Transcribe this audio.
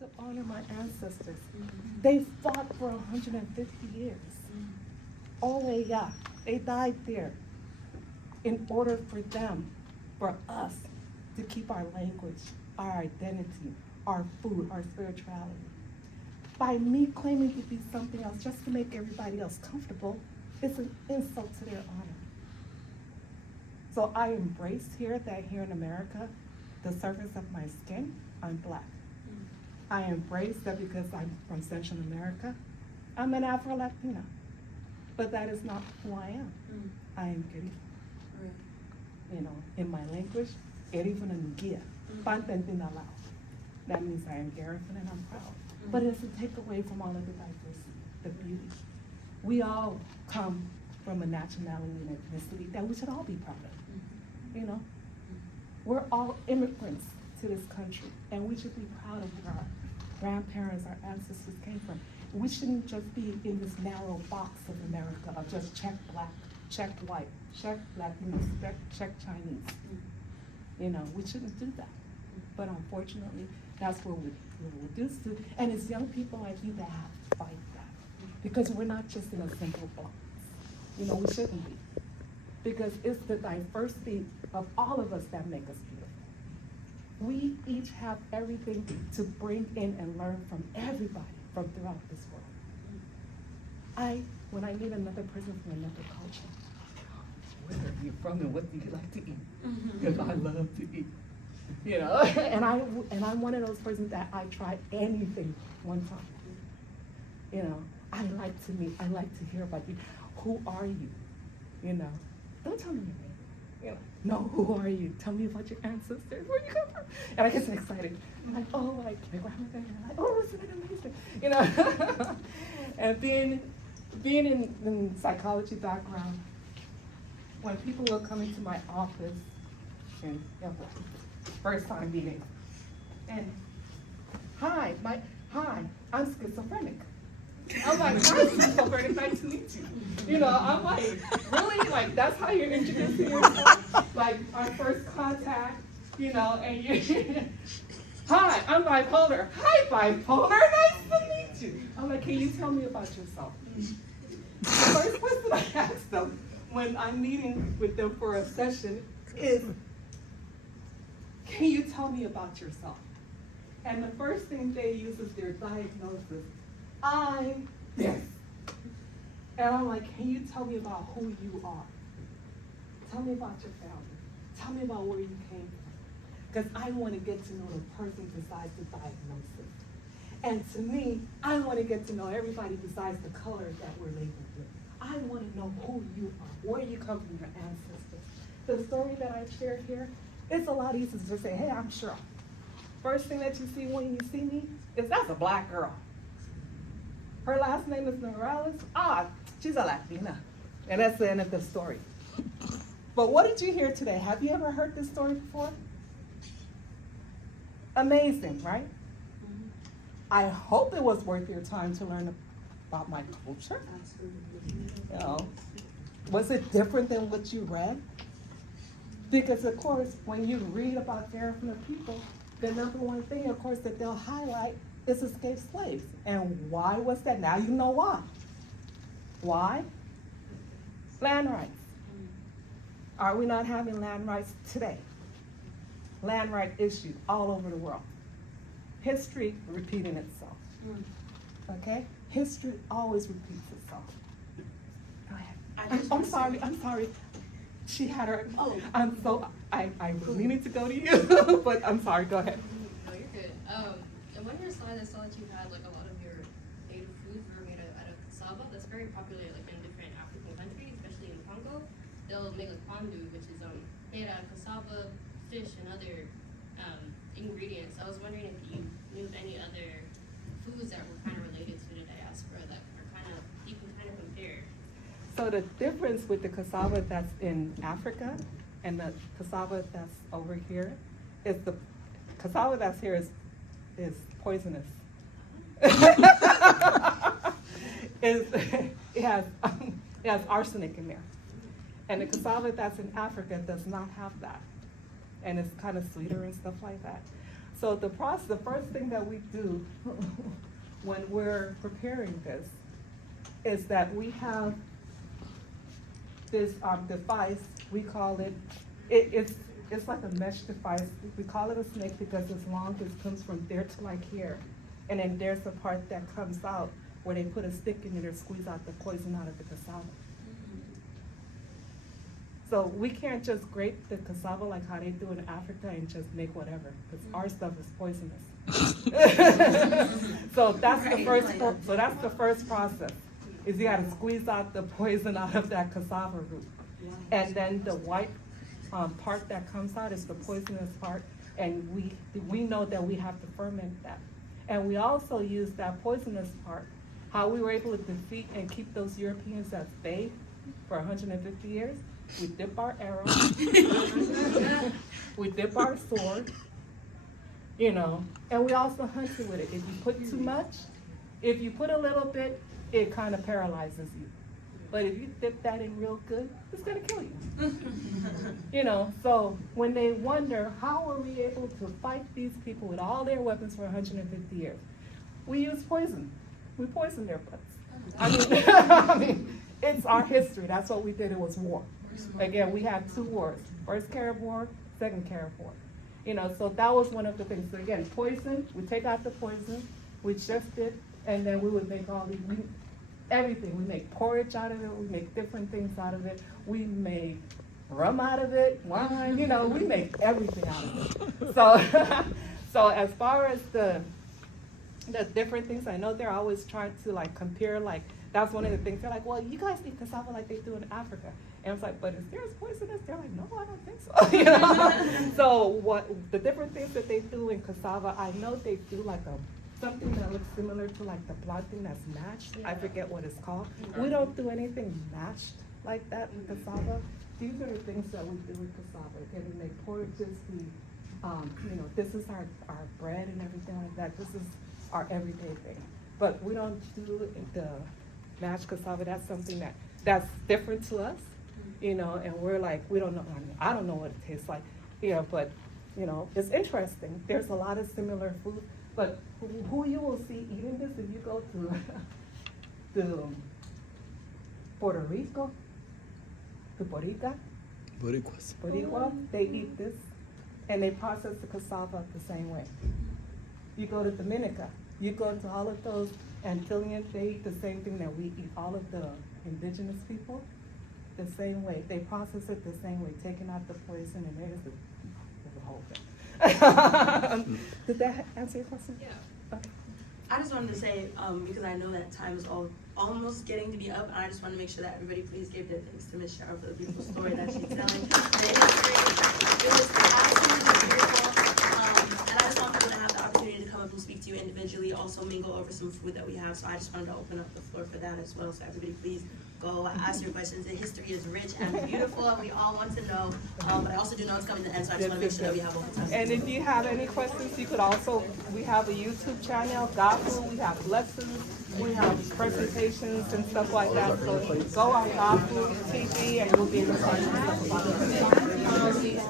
to honor my ancestors. They fought for 150 years. All they got, they died there in order for them, for us, to keep our language, our identity, our food, our spirituality. By me claiming to be something else just to make everybody else comfortable, it's an insult to their honor. So I embrace here that here in America, the surface of my skin, I'm Black. I embrace that because I'm from Central America, I'm an Afro-Latina. But that is not who I am. I am Garifuna. You know, in my language, Ereba and Gia. That means I am Garifuna and I'm proud. But it doesn't take away from all of the diversity, the beauty. We all come from a nationality and ethnicity that we should all be proud of. You know, we're all immigrants to this country, and we should be proud of where our grandparents, our ancestors came from. We shouldn't just be in this narrow box of America of just check Black, check white, check Latino, check Chinese. You know, we shouldn't do that. But unfortunately, that's where we're reduced to. And it's young people like you that have to fight that. Because we're not just in a simple box. You know, we shouldn't be. Because it's the diversity of all of us that make us beautiful. We each have everything to bring in and learn from everybody from throughout this world. When I meet another person from another culture, where are you from and what do you like to eat? Because I love to eat. You know, and I'm one of those persons that I try anything one time. You know, I like to hear about you. Who are you? You know, don't tell me your name. You know, no, who are you? Tell me about your ancestors. Where you come from? And I get so excited. I'm like, oh, like my grandmother. And I'm like, oh, isn't it amazing? You know, and being in psychology background, when people will come into my office and first time meeting, and hi, I'm schizophrenic. I'm like, hi, schizophrenic, nice to meet you. You know, I'm like, really? Like, that's how you're introducing yourself? Like, our first contact, you know, and you, hi, I'm bipolar. Hi, bipolar, nice to meet you. I'm like, can you tell me about yourself? The first question I ask them when I'm meeting with them for a session is, can you tell me about yourself? And the first thing they use is their diagnosis. I'm this. And I'm like, can you tell me about who you are? Tell me about your family. Tell me about where you came from. Because I want to get to know the person besides the diagnosis. And to me, I want to get to know everybody besides the color that we're labeled with. I want to know who you are, where you come from, your ancestors. The story that I've shared here, it's a lot easier to just say, hey, I'm Cheryl. First thing that you see when you see me is that's a Black girl. Her last name is Noralez. She's a Latina. And that's the end of the story. But what did you hear today? Have you ever heard this story before? Amazing, right? I hope it was worth your time to learn about my culture. You know, was it different than what you read? Because of course, when you read about Garifuna people, the number one thing, of course, that they'll highlight is escaped slaves. And why was that? Now you know why. Why? Land rights. Are we not having land rights today? Land right issues all over the world. History repeating itself. Okay? History always repeats itself. Go ahead. I'm sorry. She had her, I really need to go to you, but I'm sorry, go ahead. No, you're good. In one of your slides, I saw that you had like a lot of your native foods were made out of cassava. That's very popular like in different African countries, especially in Congo. They'll make a pondu, which is made out of cassava, fish, and other ingredients. I was wondering if you knew of any other foods that were kind of related to the diaspora that are kind of, you can kind of compare. So the difference with the cassava that's in Africa and the cassava that's over here is the cassava that's here is poisonous. It has arsenic in there. And the cassava that's in Africa does not have that. And it's kind of sweeter and stuff like that. So the first thing that we do when we're preparing this is that we have this device, we call it, it's like a mesh device. We call it a snake because as long as it comes from there to like here, and then there's the part that comes out where they put a stick in it or squeeze out the poison out of the cassava. So we can't just grape the cassava like how they do in Africa and just make whatever, because our stuff is poisonous. So that's the first process, is you gotta squeeze out the poison out of that cassava root. And then the white part that comes out is the poisonous part, and we know that we have to ferment that. And we also use that poisonous part, how we were able to defeat and keep those Europeans at bay for 150 years. We dip our arrow, we dip our sword, you know, and we also hunt it with it. If you put too much, if you put a little bit, it kind of paralyzes you. But if you dip that in real good, it's gonna kill you. You know, so when they wonder, how are we able to fight these people with all their weapons for 150 years? We use poison. We poison their butts. I mean, it's our history. That's what we did. It was war. Again, we had 2 wars. First Carib War, Second Carib War. You know, so that was one of the things. So again, poison, we take out the poison, we shift it, and then we would make all these, everything. We make porridge out of it, we make different things out of it. We make rum out of it, wine, you know, we make everything out of it. So, so as far as the different things, I know they're always trying to like compare, like, that's one of the things. They're like, well, you guys eat cassava like they do in Africa. And I was like, but is theirs poisonous? They're like, no, I don't think so. You know? So what the different things that they do in cassava, I know they do like something that looks similar to like the planting that's mashed. I forget what it's called. We don't do anything mashed like that with cassava. These are the things that we do with cassava. Again, we make porridges. We, you know, this is our bread and everything like that. This is our everyday thing. But we don't do the mashed cassava. That's something that's different to us, you know, and we're like, we don't know. I mean, I don't know what it tastes like, you know, but, you know, it's interesting. There's a lot of similar food, but who you will see eating this if you go to Puerto Rico, to Boricua, they eat this, and they process the cassava the same way. You go to Dominica, you go to all of those Antilleans, they eat the same thing that we eat, all of the indigenous people, the same way. They process it the same way, taking out the poison, and there's the whole thing. Did that answer your question? Yeah. Okay. I just wanted to say, because I know that time is almost getting to be up, and I just want to make sure that everybody please give their thanks to Miss Cheryl for the beautiful story that she's telling. The history, it was absolutely beautiful. And I just want people to have the opportunity to come up and speak to you individually, also mingle over some food that we have. So I just wanted to open up the floor for that as well. So everybody please go ask your questions. The history is rich and beautiful, and we all want to know. But I also do know it's coming to the end, so I just want to make sure that we have all the time. And if you have any questions, you could also, we have a YouTube channel, Gahfu, we have lessons, we have presentations and stuff like that. So go on Gahfu TV and you'll be able to find stuff about it.